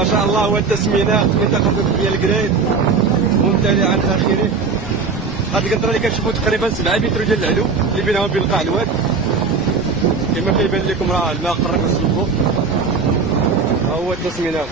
ما شاء الله. هو التسمينات منطقه ديال الكريت ممتلئه عن اخره. هاد القنطره اللي كنشوفوا تقريبا 7 متر ديال العلو اللي بينها وبين القاع الواد. كما كيبان لكم راه الماء قرب يوصل للفوق. ها هو التسمينات.